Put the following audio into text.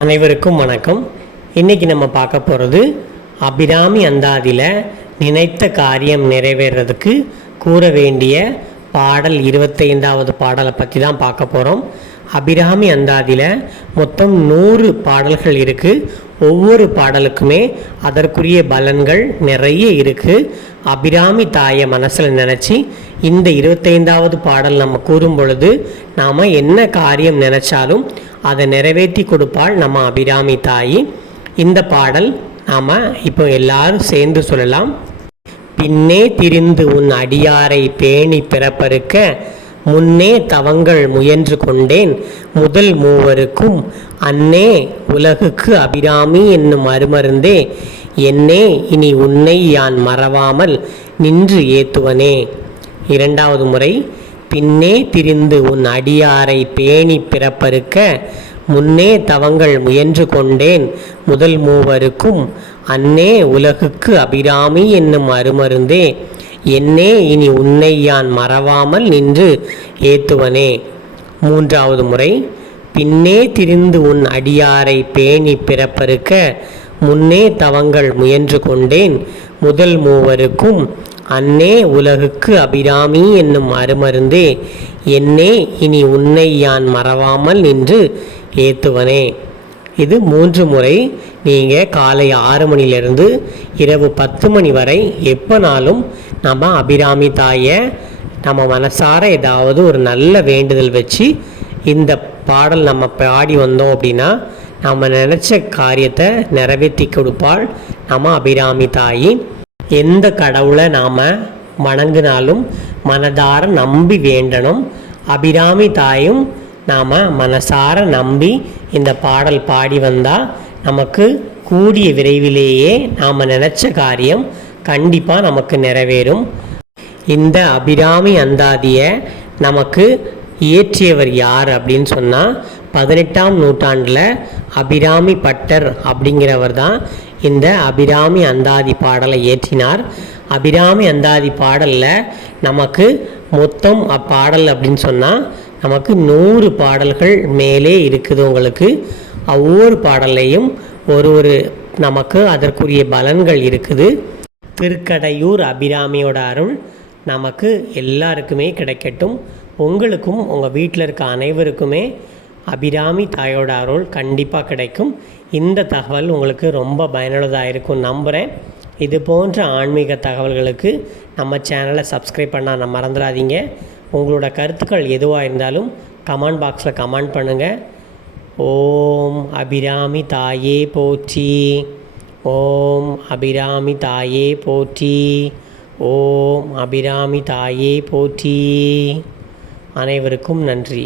அனைவருக்கும் வணக்கம். இன்னைக்கு நம்ம பார்க்க போகிறது அபிராமி அந்தாதியில் நினைத்த காரியம் நிறைவேறதுக்கு கூற வேண்டிய பாடல் இருபத்தைந்தாவது பாடலை பற்றி தான் பார்க்க போகிறோம் அபிராமி அந்தாதியில் மொத்தம் நூறு பாடல்கள் இருக்குது ஒவ்வொரு பாடலுக்குமே அதற்குரிய பலன்கள் நிறைய இருக்குது அபிராமி தாயை மனசில் நினச்சி இந்த இருபத்தைந்தாவது பாடல் நம்ம கூறும் பொழுது நாம் என்ன காரியம் நினச்சாலும் அதை நிறைவேற்றி கொடுப்பாள் நம்ம அபிராமி தாயி. இந்த பாடல் நாம் இப்போ எல்லாரும் சேர்ந்து சொல்லலாம். பின்னே திரிந்து உன் அடியாரை பேணி பிறப்பறுக்க முன்னே தவங்கள் முயன்று கொண்டேன். முதல் மூவருக்கும் அன்னே உலகுக்கு அபிராமி என்னும் அருமருந்தே என்னே இனி உன்னை யான் மறவாமல் நின்று ஏத்துவனே. இரண்டாவது முறை பின்னே திரிந்து உன் அடியாரை பேணி பிறப்பறுக்க முன்னே தவங்கள் முயன்று கொண்டேன். முதல் மூவருக்கும் அன்னே உலகுக்கு அபிராமி என்னும் அருமருந்தே. என்னே இனி உன்னை யான் மறவாமல் நின்று ஏத்துவனே. மூன்றாவது முறை பின்னே திரிந்து உன் அடியாரை பேணி பிறப்பறுக்க முன்னே தவங்கள் முயன்று கொண்டேன். முதல் மூவருக்கும் அன்னே உலகுக்கு அபிராமி என்னும் அருமருந்தே என்னே இனி உன்னை யான் மறவாமல் நின்று ஏத்துவனே. இது மூன்று முறை நீங்கள் காலை ஆறு மணிலேருந்து இரவு பத்து மணி வரை எப்போனாலும் நம்ம அபிராமி தாயை நம்ம மனசார ஏதாவது ஒரு நல்ல வேண்டுதல் வச்சு இந்த பாடல் நம்ம பாடி வந்தோம் அப்படின்னா நம்ம நினச்ச காரியத்தை நிறைவேற்றி கொடுப்பாள் நம்ம அபிராமி தாயி எந்த கடவுளை நாம் வணங்கினாலும் மனதார நம்பி வேண்டணும். அபிராமி தாயும் நாம் மனசார நம்பி இந்த பாடல் பாடி வந்தால் நமக்கு கூடிய விரைவிலேயே நாம் நினச்ச காரியம் கண்டிப்பாக நமக்கு நிறைவேறும். இந்த அபிராமி அந்தாதியை நமக்கு இயற்றியவர் யார் அப்படின்னு சொன்னால் பதினெட்டாம் நூற்றாண்டில் அபிராமி பட்டர் அப்படிங்கிறவர் தான் இந்த அபிராமி அந்தாதி பாடலை இயற்றினார் அபிராமி அந்தாதி பாடலில் நமக்கு மொத்தம் அப்பாடல் அப்படின்னு சொன்னால் நமக்கு நூறு பாடல்கள் மேலே இருக்குது உங்களுக்கு. ஒவ்வொரு பாடல்லையும் ஒரு ஒரு நமக்கு அதற்குரிய பலன்கள் இருக்குது. திருக்கடையூர் அபிராமியோட அருள் நமக்கு எல்லாருக்குமே கிடைக்கட்டும். உங்களுக்கும் உங்கள் வீட்டில் இருக்க அனைவருக்குமே அபிராமி தாயோட அருள் கண்டிப்பாக கிடைக்கும். இந்த தகவல் உங்களுக்கு ரொம்ப பயனுள்ளதாக இருக்கும் நம்புகிறேன் இது போன்ற ஆன்மீக தகவல்களுக்கு நம்ம சேனலை சப்ஸ்கிரைப் பண்ண நம்ம மறந்துடாதீங்க. உங்களோட கருத்துக்கள் எதுவாக இருந்தாலும் கமெண்ட் பாக்ஸில் கமெண்ட் பண்ணுங்கள் ஓம் அபிராமி தாயே போற்றி. ஓம் அபிராமி தாயே போற்றி. ஓம் அபிராமி தாயே போற்றி. அனைவருக்கும் நன்றி.